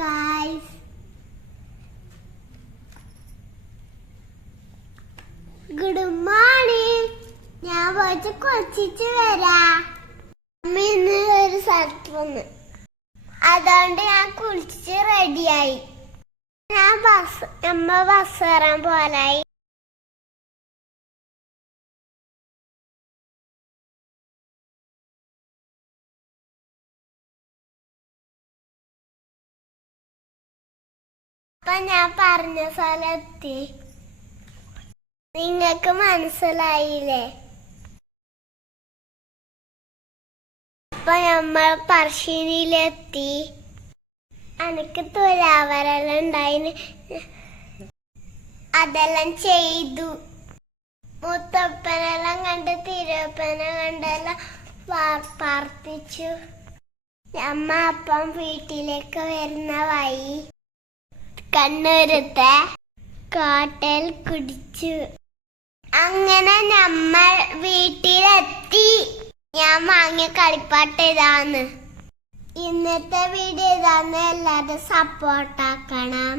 guys. Good morning. ഞാൻ പോയിട്ട് കൊച്ചിച്ച് വരാം. അമ്മ ഇന്ന് ഒരു സ്ഥലത്ത് വന്ന്, അതുകൊണ്ട് ഞാൻ കുളിച്ച് റെഡിയായി. അമ്മ ബസ് കയറാൻ പോലായി. അപ്പൊ ഞാൻ പറഞ്ഞ സ്ഥലത്തി നിങ്ങക്ക് മനസ്സിലായില്ലേ? അപ്പൊ നമ്മൾ പറശ്ശിനിയിലെത്തി. എനിക്ക് തുലാവരെല്ലാം ഉണ്ടായിന്, അതെല്ലാം ചെയ്തു. മുത്തപ്പനെല്ലാം കണ്ട് തിരുപ്പനെ കണ്ടെല്ലാം പ്രാർത്ഥിച്ചു. അമ്മ അപ്പം വീട്ടിലേക്ക് വരുന്ന വഴി കണ്ണൂരത്തെ കോട്ടയിൽ കുടിച്ചു. അങ്ങനെ നമ്മൾ വീട്ടിലെത്തി. ഞാൻ വാങ്ങിയ കളിപ്പാട്ട് ഇതാണ്. ഇന്നത്തെ വീഡിയോ ഇതാണ്. എല്ലാവരും സപ്പോർട്ടാക്കണം.